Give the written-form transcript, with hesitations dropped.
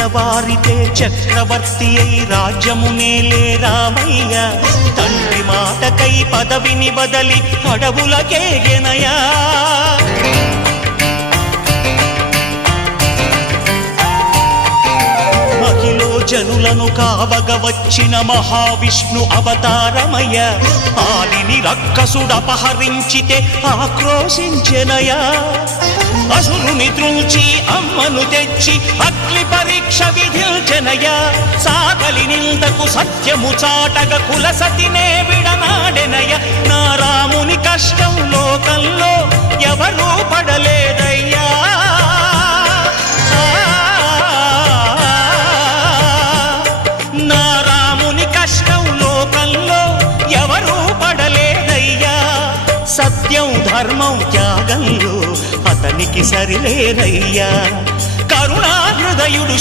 తెల్లవారితే చక్రవర్తి అయి రాజ్యమునేలే రామయ్య తండ్రి మాటకై పదవిని బదలి అడవులకేగెనయా జనులను కావగ వచ్చిన మహావిష్ణు అవతారమయ ఆలిని రక్కసుడపహరించితే ఆక్రోశించెనయా అసురుని త్రుంచి అమ్మను తెచ్చి అగ్ని పరీక్ష విధించెనయా సాగలి నిందకు సత్యము చాటగ కులసతినే విడనాడెనయ నా రాముని కష్టం లోకంలో ఎవరూ పడలేదయ్యా సత్యం ధర్మం త్యాగంలో అతనికి సరిలేరయ్యా కరుణా హృదయుడు